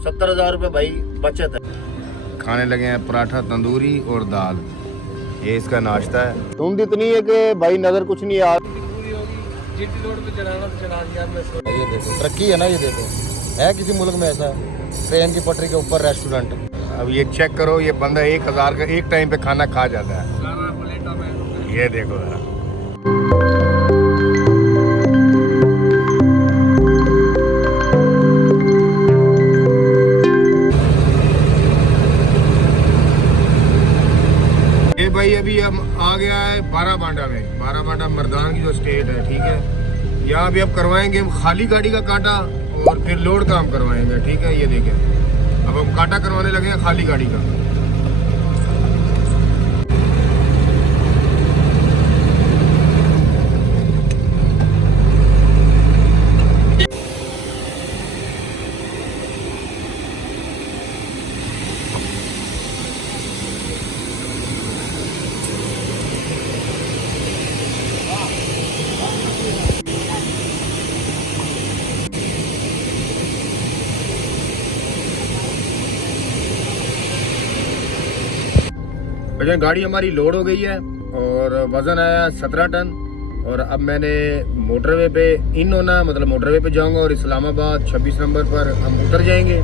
70,000 रुपये भाई बचत है। खाने लगे हैं पराठा तंदूरी और दाल, ये इसका नाश्ता है। धुंध इतनी है कि भाई नजर कुछ नहीं आ रही। जीटी रोड पे चलाना तो चला दिया मैं। ये देखो तरक्की है ना, ये देखो है किसी मुल्क में ऐसा ट्रेन की पटरी के ऊपर रेस्टोरेंट। अब ये चेक करो, ये बंदा 1,000 का एक टाइम पे खाना खा जाता है। ये देखो जरा, ये भाई अभी हम आ गया है बाराबांडा में। बाराबांडा मर्दान की जो स्टेट है, ठीक है। यहाँ भी अब करवाएंगे हम खाली गाड़ी का कांटा और फिर लोड का हम करवाएंगे, ठीक है। ये देखें, अब हम कांटा करवाने लगे हैं खाली गाड़ी का। गाड़ी हमारी लोड हो गई है और वजन आया 17 टन। और अब मैंने मोटरवे पे इन होना, मतलब मोटरवे पे जाऊंगा और इस्लामाबाद 26 नंबर पर हम उतर जाएंगे,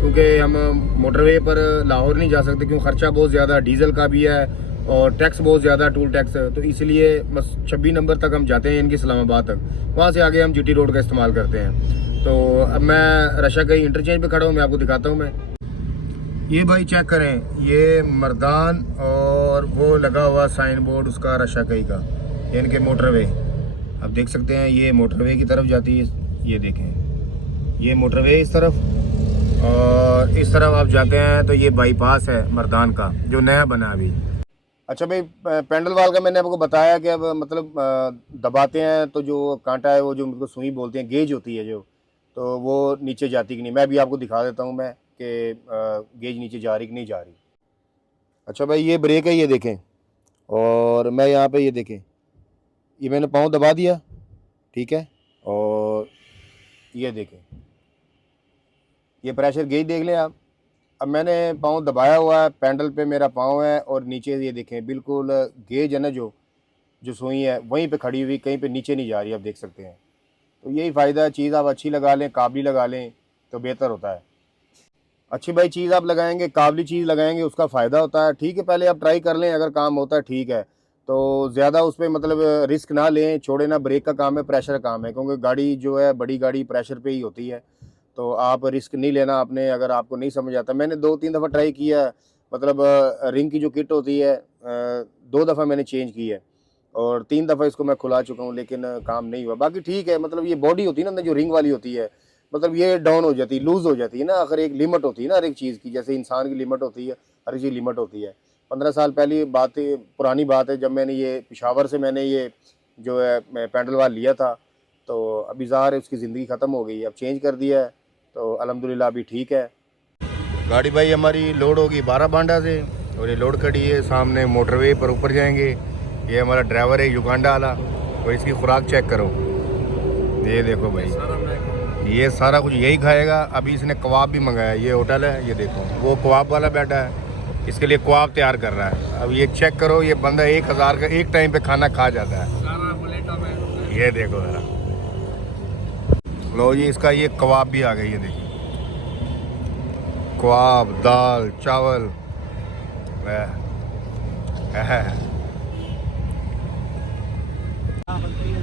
क्योंकि हम मोटरवे पर लाहौर नहीं जा सकते, क्योंकि खर्चा बहुत ज़्यादा डीजल का भी है और टैक्स बहुत ज़्यादा, टूल टैक्स। तो इसलिए बस 26 नंबर तक हम जाते हैं इनकी इस्लामाबाद तक, वहाँ से आगे हम जीटी रोड का इस्तेमाल करते हैं। तो अब मैं रशाकई इंटरचेंज पे खड़ा हूँ, मैं आपको दिखाता हूँ। मैं ये भाई चेक करें, ये मर्दान और वो लगा हुआ साइन बोर्ड उसका रशाकई का, इनके मोटरवे। अब देख सकते हैं ये मोटरवे की तरफ जाती है, ये देखें ये मोटरवे इस तरफ, और इस तरफ आप जाते हैं तो ये बाईपास है मर्दान का जो नया बना अभी। अच्छा भाई, पेंडल वाल का मैंने आपको बताया कि अब मतलब दबाते हैं तो जो कांटा है वो जो मतलब सुई बोलते हैं, गेज होती है जो, तो वो नीचे जाती कि नहीं। मैं भी आपको दिखा देता हूँ मैं कि गेज नीचे जा रही कि नहीं जा रही। अच्छा भाई, ये ब्रेक है, ये देखें, और मैं यहाँ पे ये देखें, ये मैंने पाँव दबा दिया, ठीक है। और ये देखें, ये प्रेशर गेज देख लें आप। अब मैंने पाँव दबाया हुआ है, पैडल पे मेरा पाँव है और नीचे ये देखें बिल्कुल गेज है ना, जो सुई है वहीं पे खड़ी हुई, कहीं पे नीचे नहीं जा रही, आप देख सकते हैं। तो यही फ़ायदा है, चीज़ आप अच्छी लगा लें, काबली लगा लें तो बेहतर होता है। अच्छी भाई चीज़ आप लगाएंगे, काबली चीज़ लगाएंगे, उसका फ़ायदा होता है, ठीक है। पहले आप ट्राई कर लें, अगर काम होता है ठीक है, तो ज़्यादा उस पर मतलब रिस्क ना लें, छोड़े ना। ब्रेक का काम है, प्रेशर का काम है, क्योंकि गाड़ी जो है बड़ी गाड़ी प्रेशर पे ही होती है, तो आप रिस्क नहीं लेना आपने, अगर आपको नहीं समझ आता। मैंने 2-3 दफ़ा ट्राई किया, मतलब रिंग की जो किट होती है 2 दफ़ा मैंने चेंज की है और 3 दफ़ा इसको मैं खुला चुका हूँ, लेकिन काम नहीं हुआ। बाकी ठीक है, मतलब ये बॉडी होती है ना जो रिंग वाली होती है, मतलब ये डाउन हो जाती है, लूज़ हो जाती है ना। आखिर एक लिमिट होती है ना हर एक चीज़ की, जैसे इंसान की लिमिट होती है, हर चीज़ लिमिट होती है। 15 साल पहले बात है, पुरानी बात है, जब मैंने ये पेशावर से मैंने ये जो है मैं पैडल वाल लिया था, तो अभी ज़ाहिर है उसकी ज़िंदगी ख़त्म हो गई है, अब चेंज कर दिया है, तो अल्हम्दुलिल्लाह अभी ठीक है। गाड़ी भाई हमारी लोड होगी बाराबांडा से, और ये लोड खड़ी है सामने मोटरवे पर, ऊपर जाएंगे। ये हमारा ड्राइवर है युगांडा वाला, और इसकी खुराक चेक करो, ये देखो भाई, ये सारा कुछ यही खाएगा। अभी इसने कबाब भी मंगाया, ये होटल है, ये देखो वो कबाब वाला बैठा है, इसके लिए कबाब तैयार कर रहा है। अब ये चेक करो, ये बंदा 1,000 का एक टाइम पे खाना खा जाता है। ये देखो जरा, लो जी, इसका ये कबाब भी आ गई, ये देखिए कबाब, दाल, चावल।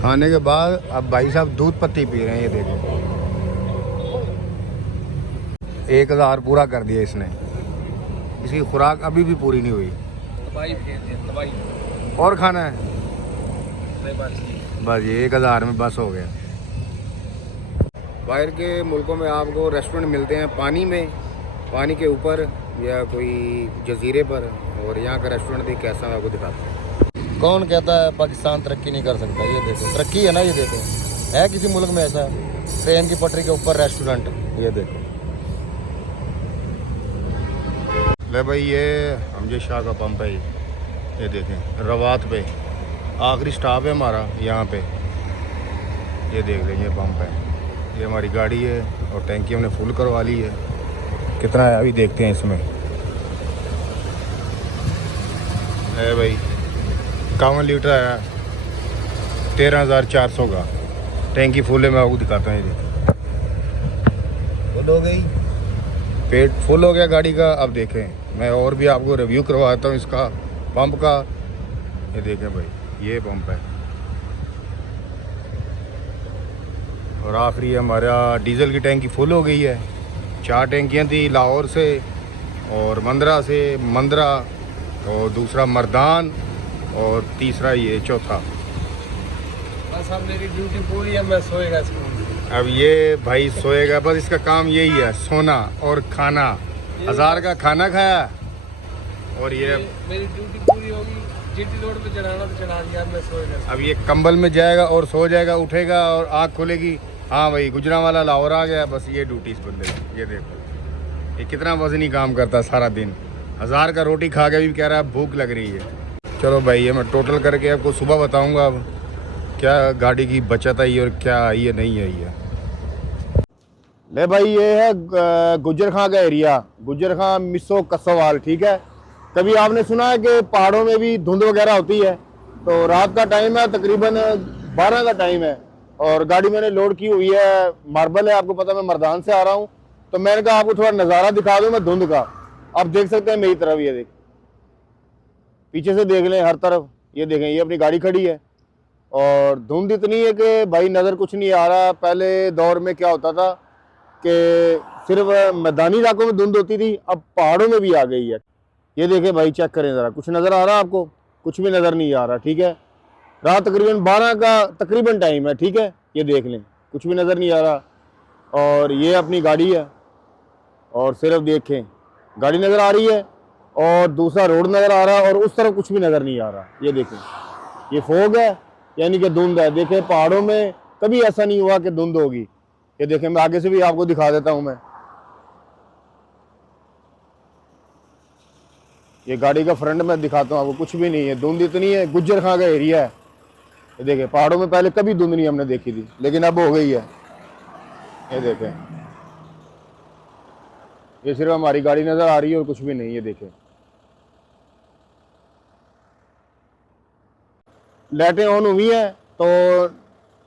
खाने के बाद अब भाई साहब दूध पत्ती पी रहे हैं, ये देखो 1,000 पूरा कर दिया इसने, इसकी खुराक अभी भी पूरी नहीं हुई। और खाना है बस, ये 1,000 में बस हो गया। बाहर के मुल्कों में आपको रेस्टोरेंट मिलते हैं पानी में, पानी के ऊपर या कोई जजीरे पर, और यहाँ का रेस्टोरेंट भी कैसा है आपको दिखाते हैं। कौन कहता है पाकिस्तान तरक्की नहीं कर सकता? ये देखो तरक्की है ना, ये देखो है किसी मुल्क में ऐसा ट्रेन की पटरी के ऊपर रेस्टोरेंट, ये देखो। ले भाई, ये हमजे शाह का पंप है, ये देखें रवात पे आखिरी स्टॉप है हमारा यहाँ पे, ये देख लें ये पंप है, ये हमारी गाड़ी है और टैंकी हमने फुल करवा ली है। कितना है अभी देखते हैं इसमें। है भाई 51 लीटर आया, 13,400 का। टैंकी फुल है, मैं आपको दिखाता हूँ। ये फुल हो गई, पेट फुल हो गया गाड़ी का। अब देखें, मैं और भी आपको रिव्यू करवाता हूँ इसका पंप का। ये देखें भाई, ये पंप है। और आखिरी हमारा डीजल की टैंकी फुल हो गई है। 4 टैंकियाँ थी, लाहौर से और मंदरा से, मंदरा और दूसरा मर्दान और तीसरा ये चौथा। बस अब मेरी ड्यूटी पूरी है, मैं सोएगा इसको। अब ये भाई सोएगा, बस इसका काम यही है, सोना और खाना। 1000 का खाना खाया और ये मेरी ड्यूटी पूरी होगी। जीटी रोड पे चढ़ाना तो चढ़ा दिया, मैं सोएगा। अब ये कंबल में जाएगा और सो जाएगा, उठेगा और आँख खुलेगी, हाँ भाई गुजरांवाला लाहौर आ गया। बस ये ड्यूटी इस बंदे की। ये देखो ये कितना वजनी काम करता है सारा दिन। 1000 का रोटी खा के भी कह रहा है भूख लग रही है। चलो भाई, ये मैं टोटल करके आपको सुबह बताऊंगा अब क्या गाड़ी की बचत आई और क्या आई है नहीं आई है। ले भाई, ये है गुज्जर खां का एरिया, गुज्जर खां मिसो कसवाल, ठीक है। कभी आपने सुना है कि पहाड़ों में भी धुंध वगैरह होती है? तो रात का टाइम है, तकरीबन 12 का टाइम है और गाड़ी मैंने लोड की हुई है, मार्बल है। आपको पता मैं मर्दान से आ रहा हूँ, तो मैंने कहा आपको थोड़ा नज़ारा दिखा दूँ मैं धुंध का। आप देख सकते हैं मेरी तरफ, ये देख, पीछे से देख लें हर तरफ। ये देखें, ये अपनी गाड़ी खड़ी है और धुंध इतनी है कि भाई नज़र कुछ नहीं आ रहा। पहले दौर में क्या होता था कि सिर्फ मैदानी इलाकों में धुंध होती थी, अब पहाड़ों में भी आ गई है। ये देखें भाई, चेक करें ज़रा, कुछ नज़र आ रहा है आपको? कुछ भी नज़र नहीं आ रहा, ठीक है। रात तकरीबन 12 का तकरीबन टाइम है, ठीक है। ये देख लें, कुछ भी नज़र नहीं आ रहा। और ये अपनी गाड़ी है और सिर्फ देखें, गाड़ी नज़र आ रही है और दूसरा रोड नज़र आ रहा है और उस तरफ कुछ भी नज़र नहीं आ रहा। ये देखें, ये फोग है, यानी कि धुंध है। देखें, पहाड़ों में कभी ऐसा नहीं हुआ कि धुंध होगी। ये देखें, मैं आगे से भी आपको दिखा देता हूं। मैं ये गाड़ी का फ्रंट में दिखाता हूं आपको, कुछ भी नहीं है, धुंध इतनी है। गुज्जर खां का एरिया है। ये देखें, पहाड़ों में पहले कभी धुंध नहीं हमने देखी थी, लेकिन अब हो गई है। ये देखें, ये सिर्फ हमारी गाड़ी नज़र आ रही है और कुछ भी नहीं। ये देखें, लाइटें ऑन हुई हैं तो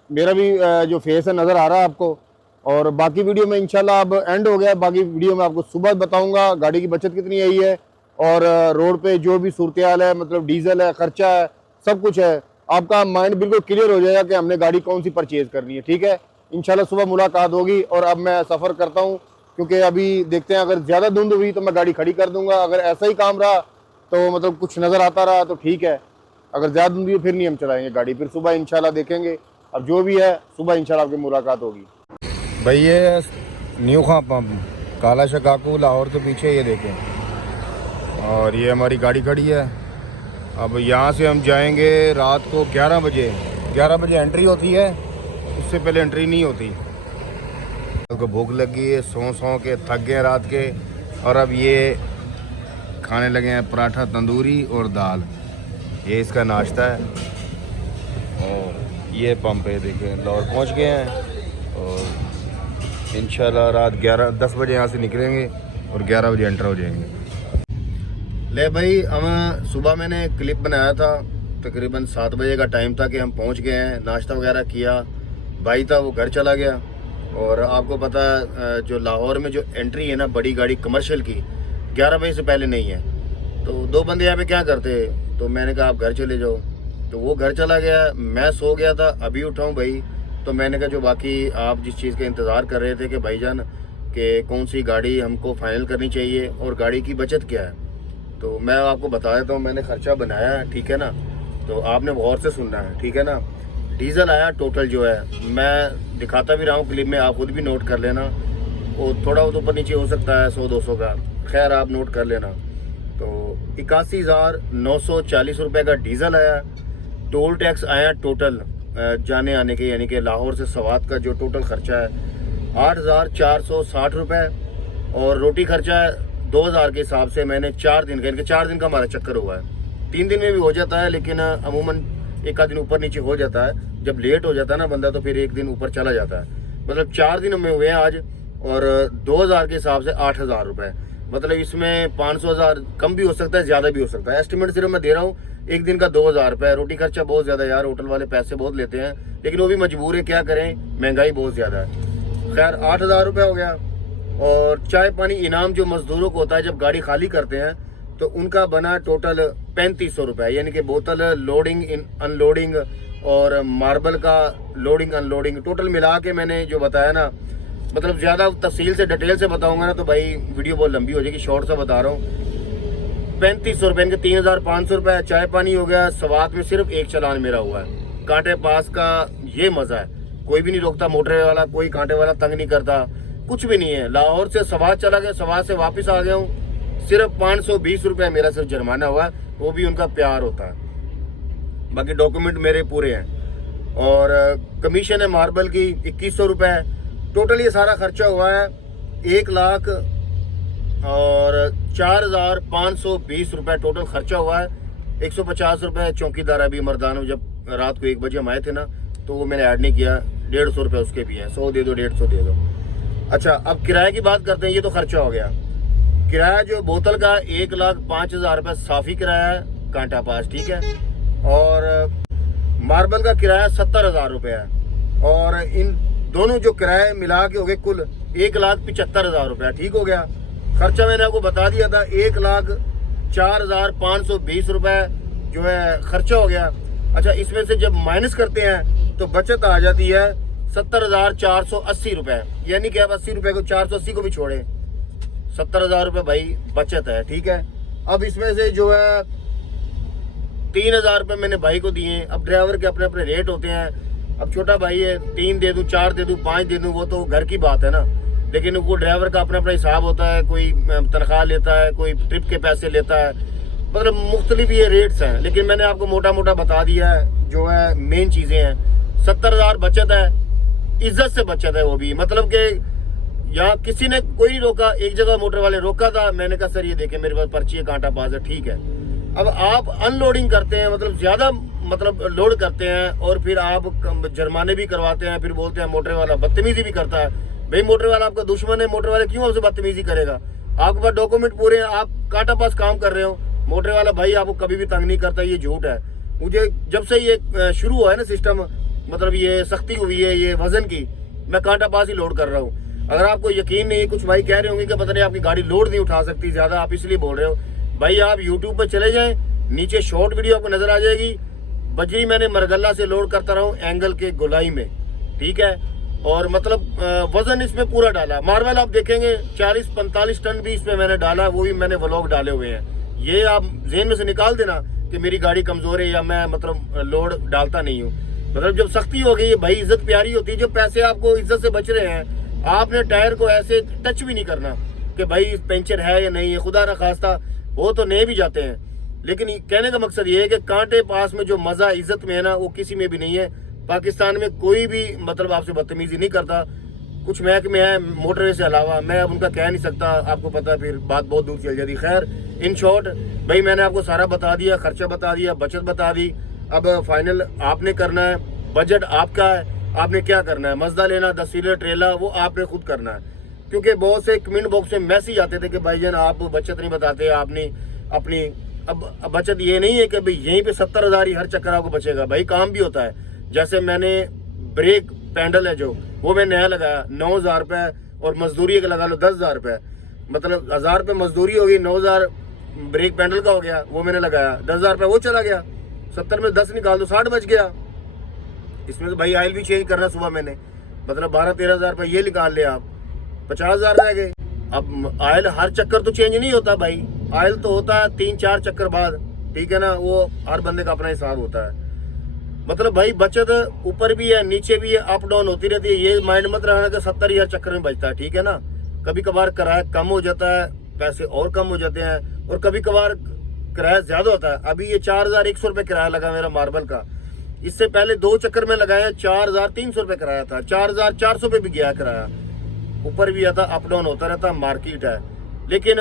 मेरा भी जो फेस है नज़र आ रहा है आपको। और बाकी वीडियो में इंशाल्लाह अब एंड हो गया। बाकी वीडियो में आपको सुबह बताऊंगा गाड़ी की बचत कितनी आई है और रोड पे जो भी सूरत हाल है, मतलब डीजल है, खर्चा है, सब कुछ है। आपका माइंड बिल्कुल क्लियर हो जाएगा कि हमने गाड़ी कौन सी परचेज़ करनी है, ठीक है। इंशाल्लाह सुबह मुलाकात होगी। और अब मैं सफ़र करता हूँ, क्योंकि अभी देखते हैं, अगर ज़्यादा धुंध हुई तो मैं गाड़ी खड़ी कर दूँगा। अगर ऐसा ही काम रहा तो मतलब कुछ नज़र आता रहा तो ठीक है, अगर ज़्यादा धुंध हुई फिर नहीं हम चलाएँगे गाड़ी। फिर सुबह इंशाल्लाह देखेंगे, अब जो भी है सुबह इंशाल्लाह आपकी मुलाकात होगी। भाई ये न्यू खां पंप, काला शकाकू, लाहौर के पीछे, ये देखें। और ये हमारी गाड़ी खड़ी है। अब यहाँ से हम जाएंगे रात को 11 बजे। 11 बजे एंट्री होती है, उससे पहले एंट्री नहीं होती। तो भूख लगी है, सौ के थक गए रात के, और अब ये खाने लगे हैं पराठा तंदूरी और दाल। ये इसका नाश्ता है। और ये पंप है, देखें, लाहौर पहुँच गए हैं और इंशाल्लाह रात 10 बजे यहाँ से निकलेंगे और 11 बजे एंटर हो जाएंगे। ले भाई, हम सुबह मैंने क्लिप बनाया था, तकरीबन 7 बजे का टाइम था कि हम पहुँच गए हैं। नाश्ता वगैरह किया, भाई था वो घर चला गया। और आपको पता है जो लाहौर में जो एंट्री है ना बड़ी गाड़ी कमर्शियल की, 11 बजे से पहले नहीं है। तो 2 बंदे यहाँ पे क्या करते, तो मैंने कहा आप घर चले जाओ। तो वो घर चला गया, मैं सो गया था, अभी उठाऊँ भाई। तो मैंने कहा जो बाकी आप जिस चीज़ का इंतज़ार कर रहे थे कि भाईजान कि कौन सी गाड़ी हमको फाइनल करनी चाहिए और गाड़ी की बचत क्या है, तो मैं आपको बता देता हूँ। मैंने खर्चा बनाया है, ठीक है ना, तो आपने गौर से सुनना है, ठीक है ना। डीजल आया टोटल जो है, मैं दिखाता भी रहा हूँ क्लिप में, आप खुद भी नोट कर लेना। वो थोड़ा तो ऊपर नीचे हो सकता है 100-200 का, खैर आप नोट कर लेना। तो 81,940 रुपये का डीजल आया। टोल टैक्स आया टोटल जाने आने के, यानी कि लाहौर से सवात का जो टोटल खर्चा है 8,460 रुपये। और रोटी खर्चा है 2,000 के हिसाब से। मैंने 4 दिन का, यानी कि 4 दिन का हमारा चक्कर हुआ है। 3 दिन में भी हो जाता है, लेकिन अमूमन एक आध दिन ऊपर नीचे हो जाता है। जब लेट हो जाता है ना बंदा, तो फिर एक दिन ऊपर चला जाता है। मतलब 4 दिन हमें हुए हैं आज। और 2000 के हिसाब से 8000 रुपये। मतलब इसमें 500,000 कम भी हो सकता है, ज़्यादा भी हो सकता है। एस्टिमेट सिर्फ मैं दे रहा हूँ, एक दिन का 2000 रुपये। रोटी खर्चा बहुत ज़्यादा यार, होटल वाले पैसे बहुत लेते हैं, लेकिन वो भी मजबूर है, क्या करें, महंगाई बहुत ज़्यादा है। खैर 8000 रुपये हो गया। और चाय पानी इनाम जो मजदूरों को होता है जब गाड़ी खाली करते हैं, तो उनका बना टोटल 3500 रुपये। यानी कि बोतल लोडिंग अनलोडिंग और मार्बल का लोडिंग अनलोडिंग टोटल मिला के मैंने जो बताया ना, मतलब ज़्यादा तफसील से डिटेल से बताऊंगा ना तो भाई वीडियो बहुत लंबी हो जाएगी, शॉर्ट सा बता रहा हूँ। 3500 रुपये, इनके 3500 रुपये। चाय पानी हो गया। सवात में सिर्फ एक चलान मेरा हुआ है। कांटे पास का ये मज़ा है, कोई भी नहीं रोकता, मोटरवे वाला कोई कांटे वाला तंग नहीं करता, कुछ भी नहीं है। लाहौर से सवात चला गया, सवात से वापस आ गया हूँ, सिर्फ 520 रुपये मेरा सिर्फ जुर्माना हुआ है, वो भी उनका प्यार होता है। बाकी डॉक्यूमेंट मेरे पूरे हैं। और कमीशन है मार्बल की 2100 रुपये। टोटल ये सारा खर्चा हुआ है 1,00,000 और 4,520 रुपये टोटल खर्चा हुआ है। 150 रुपये चौकीदार अभी मर्दान, जब रात को 1 बजे हम आए थे ना, तो वो मैंने ऐड नहीं किया। 150 रुपये उसके भी हैं, 100 दे दो, 150 दे दो। अच्छा, अब किराए की बात करते हैं। ये तो खर्चा हो गया। किराया जो बोतल का 1,05,000 रुपये साफ़ी किराया है, कांटा पास, ठीक है। और मार्बल का किराया 70,000 रुपये है। और इन दोनों जो किराए मिला के हो गए कुल 1,75,000 रुपये, ठीक हो गया। खर्चा मैंने आपको बता दिया था, 1,04,520 रुपये जो है खर्चा हो गया। अच्छा, इसमें से जब माइनस करते हैं तो बचत आ जाती है 70,480 रुपये। यानी कि आप 80 रुपये को 480 को भी छोड़े, 70,000 रुपये भाई बचत है, ठीक है। अब इसमें से जो है 3,000 रुपये मैंने भाई को दिए। अब ड्राइवर के अपने अपने रेट होते हैं। अब छोटा भाई है, 3 दे दूँ, 4 दे दूँ, 5 दे दूँ, वो तो घर की बात है ना। लेकिन वो ड्राइवर का अपना अपना हिसाब होता है, कोई तनख्वाह लेता है, कोई ट्रिप के पैसे लेता है, मतलब मुख्तलिफ ये रेट्स हैं। लेकिन मैंने आपको मोटा मोटा बता दिया है जो है मेन चीज़ें हैं। 70,000 बचत है, इज्जत से बचत है वो भी। मतलब कि यहाँ किसी ने कोई नहीं रोका, एक जगह मोटर वाले रोका था, मैंने कहा सर ये देखें मेरे पास पर्ची है, कांटा पास है, ठीक है। अब आप अनलोडिंग करते हैं, मतलब ज़्यादा मतलब लोड करते हैं, और फिर आप जुर्माने भी करवाते हैं, फिर बोलते हैं मोटर वाला बदतमीजी भी करता है। भाई मोटर वाला आपका दुश्मन है, मोटर वाले क्यों आपसे बदतमीजी करेगा? आपके पास डॉक्यूमेंट पूरे हैं, आप कांटा पास काम कर रहे हो, मोटर वाला भाई आपको कभी भी तंग नहीं करता, ये झूठ है। मुझे जब से ये शुरू हुआ है ना सिस्टम, मतलब ये सख्ती हुई है ये वजन की, मैं कांटा पास ही लोड कर रहा हूँ। अगर आपको यकीन नहीं, कुछ भाई कह रहे होंगे कि पता नहीं आपकी गाड़ी लोड नहीं उठा सकती ज़्यादा, आप इसलिए बोल रहे हो, भाई आप यूट्यूब पर चले जाएं, नीचे शॉर्ट वीडियो आपको नजर आ जाएगी। बजरी मैंने मरगल्ला से लोड करता रहा हूँ, एंगल के गोलाई में, ठीक है। और मतलब वजन इसमें पूरा डाला। मार्बल आप देखेंगे 40-45 टन भी इसमें मैंने डाला, वो भी मैंने व्लॉग डाले हुए हैं। ये आप जेहन में से निकाल देना कि मेरी गाड़ी कमजोर है या मैं मतलब लोड डालता नहीं हूँ। मतलब जब सख्ती हो गई है भाई, इज्जत प्यारी होती है। जो पैसे आपको इज्जत से बच रहे हैं, आपने टायर को ऐसे टच भी नहीं करना कि भाई पंचर है या नहीं है, खुदा न खास्ता वो तो नए भी जाते हैं। लेकिन कहने का मकसद ये है कि कांटे पास में जो मज़ा इज्जत में है ना, वो किसी में भी नहीं है। पाकिस्तान में कोई भी मतलब आपसे बदतमीजी नहीं करता। कुछ महकमे हैं मोटरवे से अलावा, मैं अब उनका कह नहीं सकता, आपको पता है फिर बात बहुत दूर चल जाती। खैर इन शॉर्ट भाई मैंने आपको सारा बता दिया, खर्चा बता दिया, बचत बता दी। अब फाइनल आपने करना है, बजट आपका है, आपने क्या करना है, मजदा लेना 10 सीटर ट्रेला, वो आपने खुद करना है। क्योंकि बहुत से कमेंट बॉक्स में मैसेज आते थे कि भाईजान आप बचत नहीं बताते, आपने अपनी अब बचत ये नहीं है कि भाई यहीं पे 70,000 ही हर चक्कर आपको बचेगा। भाई काम भी होता है। जैसे मैंने ब्रेक पैंडल है जो, वो मैं नया लगाया 9,000 रुपये, और मजदूरी एक लगा लो 10,000 रुपये, मतलब 1,000 रुपये मजदूरी होगी, 9,000 ब्रेक पैंडल का हो गया, वो मैंने लगाया। 10,000 रुपये वो चला गया, 70 में 10 निकाल दो, 60 बच गया। इसमें तो भाई ऑयल भी चेंज करना सुबह मैंने, मतलब 12-13,000 रुपये ये निकाल लिया, आप 50,000 रह गए। अब ऑयल हर चक्कर तो चेंज नहीं होता भाई, ऑयल तो होता है 3-4 चक्कर बाद, ठीक है ना, वो हर बंदे का अपना हिसाब होता है। मतलब भाई बचत ऊपर भी है नीचे भी है, अप डाउन होती रहती है। ये माइंड मत रखना कि 70 ही हर चक्कर में बचता है, ठीक है ना। कभी कभार किराया कम हो जाता है, पैसे और कम हो जाते हैं, और कभी कभार किराया ज्यादा होता है। अभी ये 4,100 रुपये किराया लगा मेरा मार्बल का। इससे पहले 2 चक्कर में लगाया 4,300 रुपये किराया था, 4,400 पे भी गया किराया, ऊपर भी आता, अप डाउन होता रहता, मार्केट है। लेकिन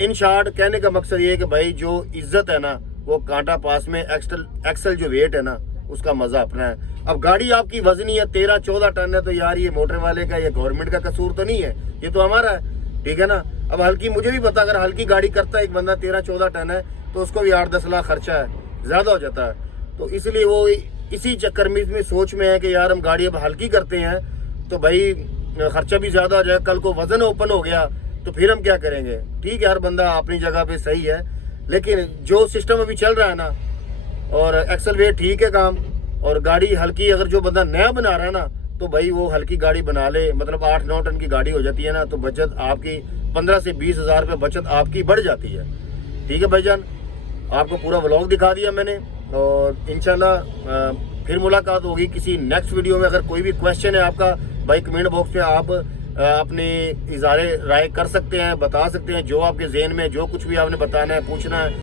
इन शॉर्ट कहने का मकसद ये है कि भाई जो इज्जत है ना, वो कांटा पास में एक्सल जो वेट है ना, उसका मजा अपना है। अब गाड़ी आपकी वजनी है 13-14 टन है, तो यार ये मोटर वाले का, ये गवर्नमेंट का कसूर तो नहीं है, ये तो हमारा है, ठीक है ना। अब हल्की, मुझे भी पता, अगर हल्की गाड़ी करता है एक बंदा 13-14 टन है तो उसको भी 8-10 लाख खर्चा है, ज़्यादा हो जाता है। तो इसलिए वो इसी चक्कर में, इसमें सोच में है कि यार हम गाड़ी अब हल्की करते हैं तो भाई खर्चा भी ज़्यादा हो जाए, कल को वजन ओपन हो गया तो फिर हम क्या करेंगे। ठीक है, हर बंदा अपनी जगह पे सही है, लेकिन जो सिस्टम अभी चल रहा है ना, और एक्सल वेट ठीक है काम, और गाड़ी हल्की, अगर जो बंदा नया बना रहा है ना तो भाई वो हल्की गाड़ी बना ले, मतलब 8-9 टन की गाड़ी हो जाती है ना, तो बचत आपकी 15 से 20 हज़ार रुपये बचत आपकी बढ़ जाती है। ठीक है भाईजान, आपको पूरा व्लॉग दिखा दिया मैंने, और इंशाल्लाह फिर मुलाकात होगी किसी नेक्स्ट वीडियो में। अगर कोई भी क्वेश्चन है आपका भाई, कमेंट बॉक्स में आप अपनी इज़हार राय कर सकते हैं, बता सकते हैं, जो आपके जहन में जो कुछ भी आपने बताना है, पूछना है।